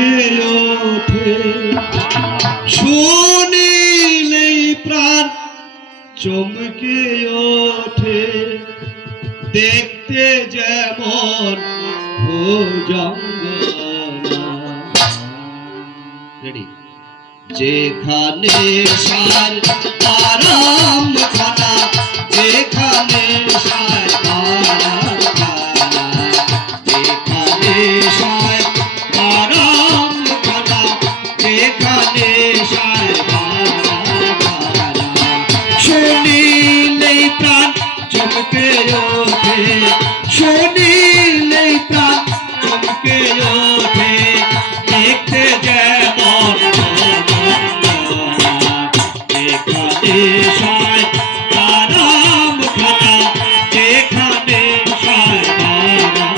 চমকে ওঠে, শুনিলেই প্রাণ চমকে ওঠে, দেখতে যেমন ভুজঙ্গনা। রেডি? যেখানে সার আরাম খানা, যেখানে সার আরাম খানা, যেখানে সার আরাম খানা, যেখানে সার আরাম খানা, শুনিলেই প্রাণ চমকে ওঠে, শুনিলেই প্রাণ চমকে ওঠে, দেখতে যেমন যেখানে সায় আরাম খানা, যেখানে সায় আরাম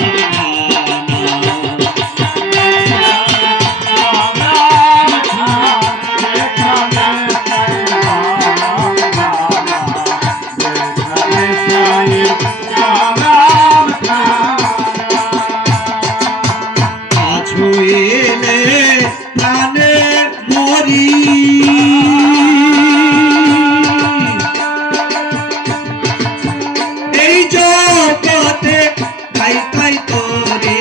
ছুঁইলে প্রাণে মরি, এই জগতে তাই তাই তোরে,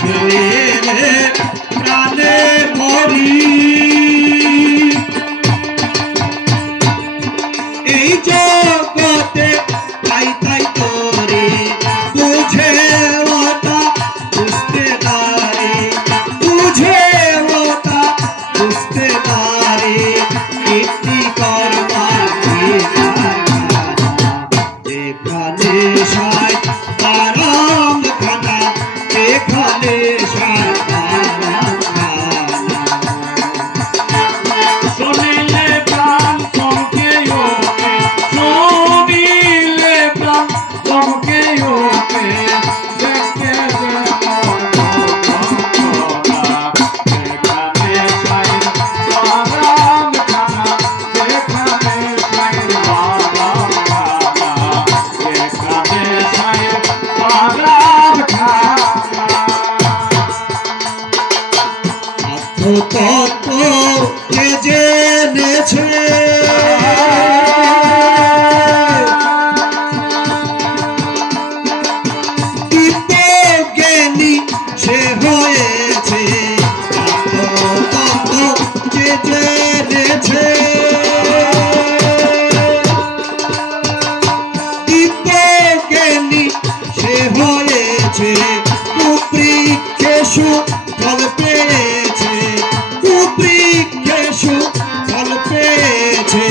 ছুঁইলে প্রাণে মরি, এই জগতে তাই তাই তোরে, বুঝে ওটা বুঝতে পারে, বুঝে ওটা বুঝতে পারে, কীর্তি করবার যেখানে সায় আরাম খানা, যেখানে সায় আরাম খানা। শুনিলে প্রাণ চমকে ওঠে, শুনিলে প্রাণ চমকে ওঠে, দেখতে যেমন ভুজঙ্গনা। যেখানে সায় আরাম খানা, যেখানে সায় আরাম খানা, যেখানে সায় আরাম খানা। তত্ত্ব কে জেনেছে, দিব্যজ্ঞানী সে হয়েছে, তত্ত্ব কে জেনেছে, দিব্যজ্ঞানী সে হয়েছে, কুবৃক্ষেষু ফল পেয়েছে, কুবৃক্ষেষু ফল পেয়েছে,